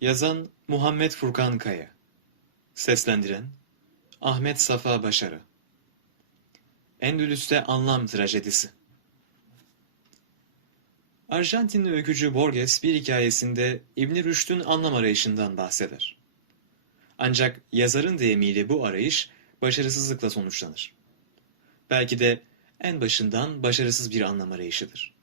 Yazan Muhammed Furkan Kaya Seslendiren Ahmet Safa Başarı Endülüs'te Anlam Trajedisi Arjantinli öykücü Borges bir hikayesinde İbn Rüşd'ün anlam arayışından bahseder. Ancak yazarın deyimiyle bu arayış başarısızlıkla sonuçlanır. Belki de en başından başarısız bir anlam arayışıdır.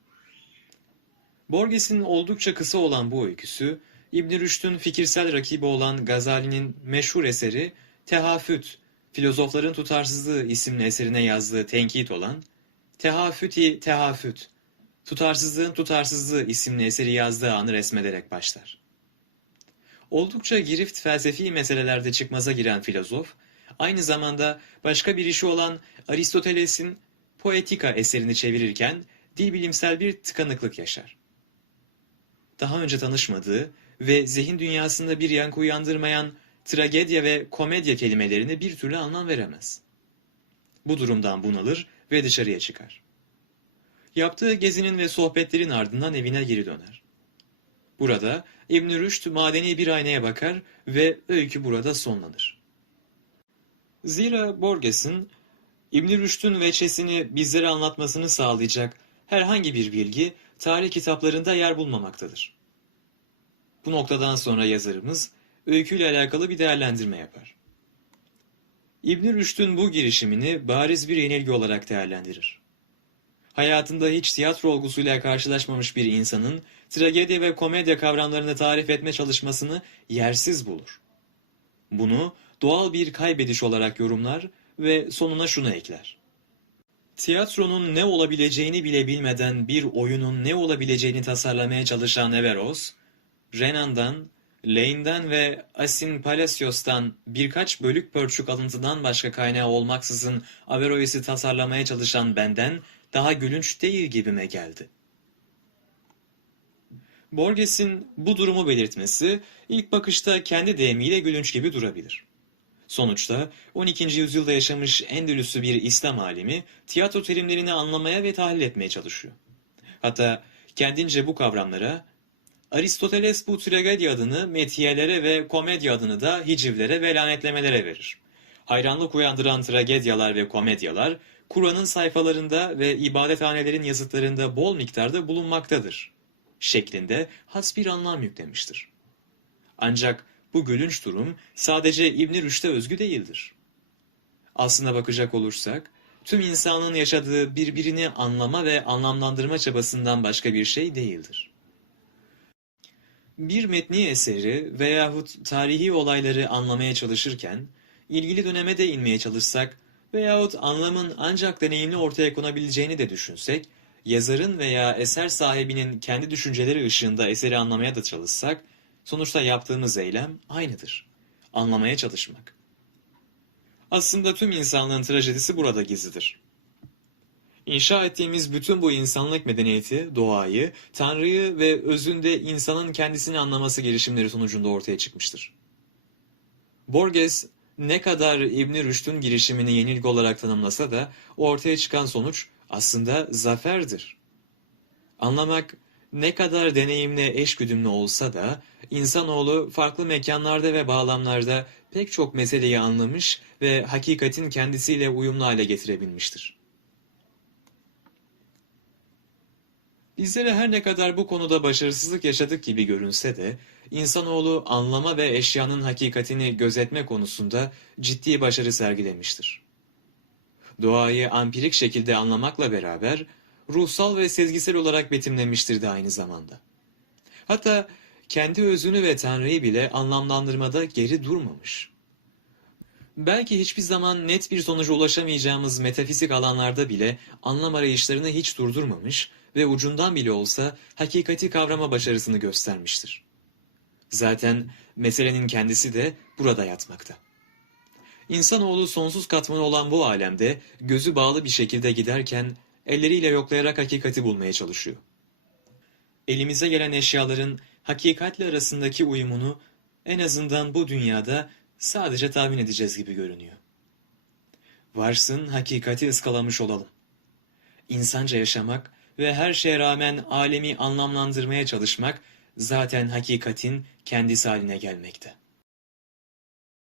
Borges'in oldukça kısa olan bu öyküsü, İbn Rüşd'ün fikirsel rakibi olan Gazali'nin meşhur eseri Tehafüt, Filozofların Tutarsızlığı isimli eserine yazdığı tenkit olan Tehafüti Tehafüt, Tutarsızlığın Tutarsızlığı isimli eseri yazdığı anı resmederek başlar. Oldukça girift felsefi meselelerde çıkmaza giren filozof, aynı zamanda başka bir işi olan Aristoteles'in Poetika eserini çevirirken dil bilimsel bir tıkanıklık yaşar. Daha önce tanışmadığı ve zihin dünyasında bir yankı uyandırmayan tragedya ve komedya kelimelerine bir türlü anlam veremez. Bu durumdan bunalır ve dışarıya çıkar. Yaptığı gezinin ve sohbetlerin ardından evine geri döner. Burada İbn Rüşd madeni bir aynaya bakar ve öykü burada sonlanır. Zira Borges'in İbn Rüşd'ün veçesini bizlere anlatmasını sağlayacak herhangi bir bilgi tarih kitaplarında yer bulmamaktadır. Bu noktadan sonra yazarımız öyküyle alakalı bir değerlendirme yapar. İbn Rüşd'ün bu girişimini bariz bir yenilgi olarak değerlendirir. Hayatında hiç tiyatro olgusuyla karşılaşmamış bir insanın tragedya ve komedya kavramlarını tarif etme çalışmasını yersiz bulur. Bunu doğal bir kaybediş olarak yorumlar ve sonuna şunu ekler. Tiyatronun ne olabileceğini bile bilmeden bir oyunun ne olabileceğini tasarlamaya çalışan Everos, Renan'dan, Lane'den ve Asin Palacios'tan birkaç bölük pörçük alıntıdan başka kaynağı olmaksızın Averroes'i tasarlamaya çalışan benden daha gülünç değil gibime geldi. Borges'in bu durumu belirtmesi ilk bakışta kendi deyimiyle gülünç gibi durabilir. Sonuçta 12. yüzyılda yaşamış Endülüslü bir İslam alimi tiyatro terimlerini anlamaya ve tahlil etmeye çalışıyor. Hatta kendince bu kavramlara Aristoteles bu tragedya adını metiyelere ve komedya adını da hicivlere ve lanetlemelere verir. Hayranlık uyandıran tragedyalar ve komedyalar Kur'an'ın sayfalarında ve ibadethanelerin yazıtlarında bol miktarda bulunmaktadır şeklinde has bir anlam yüklemiştir. Ancak bu gülünç durum sadece İbn Rüşd'e özgü değildir. Aslına bakacak olursak, tüm insanlığın yaşadığı birbirini anlama ve anlamlandırma çabasından başka bir şey değildir. Bir metni eseri veyahut tarihi olayları anlamaya çalışırken, ilgili döneme de inmeye çalışsak veyahut anlamın ancak deneyimli ortaya konabileceğini de düşünsek, yazarın veya eser sahibinin kendi düşünceleri ışığında eseri anlamaya da çalışsak, sonuçta yaptığımız eylem aynıdır. Anlamaya çalışmak. Aslında tüm insanlığın trajedisi burada gizlidir. İnşa ettiğimiz bütün bu insanlık medeniyeti, doğayı, Tanrı'yı ve özünde insanın kendisini anlaması girişimleri sonucunda ortaya çıkmıştır. Borges ne kadar İbn Rüşd'ün girişimini yenilgi olarak tanımlasa da ortaya çıkan sonuç aslında zaferdir. Anlamak ne kadar deneyimle eşgüdümlü olsa da insanoğlu farklı mekanlarda ve bağlamlarda pek çok meseleyi anlamış ve hakikatin kendisiyle uyumlu hale getirebilmiştir. Bizlere her ne kadar bu konuda başarısızlık yaşadık gibi görünse de, insanoğlu anlama ve eşyanın hakikatini gözetme konusunda ciddi başarı sergilemiştir. Doğayı ampirik şekilde anlamakla beraber, ruhsal ve sezgisel olarak betimlemiştir de aynı zamanda. Hatta kendi özünü ve Tanrı'yı bile anlamlandırmada geri durmamış. Belki hiçbir zaman net bir sonuca ulaşamayacağımız metafizik alanlarda bile anlam arayışlarını hiç durdurmamış ve ucundan bile olsa hakikati kavrama başarısını göstermiştir. Zaten meselenin kendisi de burada yatmakta. İnsanoğlu sonsuz katmanı olan bu alemde gözü bağlı bir şekilde giderken elleriyle yoklayarak hakikati bulmaya çalışıyor. Elimize gelen eşyaların hakikatle arasındaki uyumunu en azından bu dünyada sadece tahmin edeceğiz gibi görünüyor. Varsın hakikati ıskalamış olalım. İnsanca yaşamak ve her şeye rağmen alemi anlamlandırmaya çalışmak zaten hakikatin kendisi haline gelmekte.